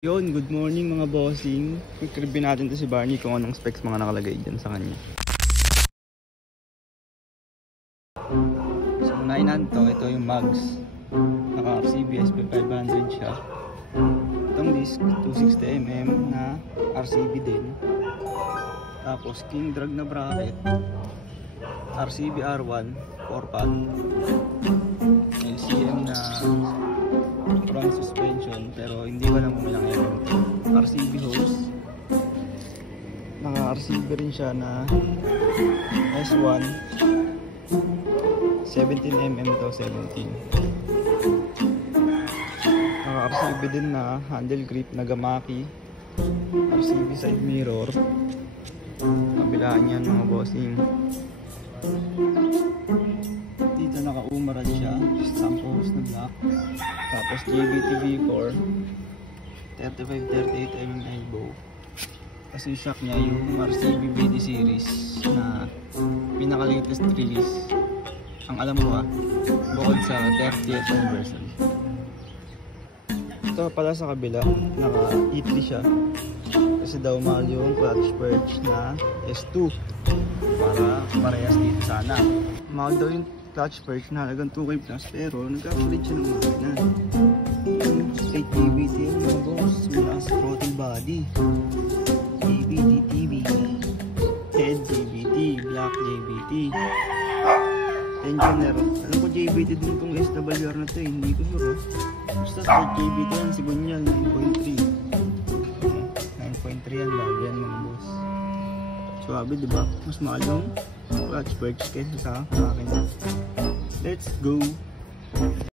Yun, good morning mga bossing. Quick review natin to si Barney kung anong specs mga nakalagay dyan sa kanya. So unahin natin to, ito yung mags. Naka RCB SP500 siya. Itong disc 260mm na RCB din. Tapos king drag na bracket, RCB R1 4-pot, LCM na front suspension pero hindi ko alam kung ilang mm. RCB hose, naka RCB rin siya na S1 17mm to 17. Naka RCB din na handle grip na Gamaki, RCB side mirror, kabilaan yan mga bossing. Dito naka-umarad siya, sample hose na black. Tapos JBT V4 35-38mm elbow. Kasi yung shock niya yung RCB BD series na pinaka-latest release. Ang alam ko bukod sa 30th anniversary. Ito pala sa kabila, naka-E3 siya. Kasi daw mahal yung clutch perch na S2 para parehas dito sana. Mahal daw yung clutch perch na halagang 2K plus pero nagka-upgrade siya ng makina. Straight JBT yun mga boss, mula sa throttle body, JBT TV, head JBT, black JBT, tensioner. Alam ko JBT din itong SWR na ito eh, hindi ko sure. Basta straight JBT yan, Sigunyal 9.3 yan, bago yan mga boss. Suwabe diba? Mas mahal yung clutch perch kaysa sa akin. Let's go!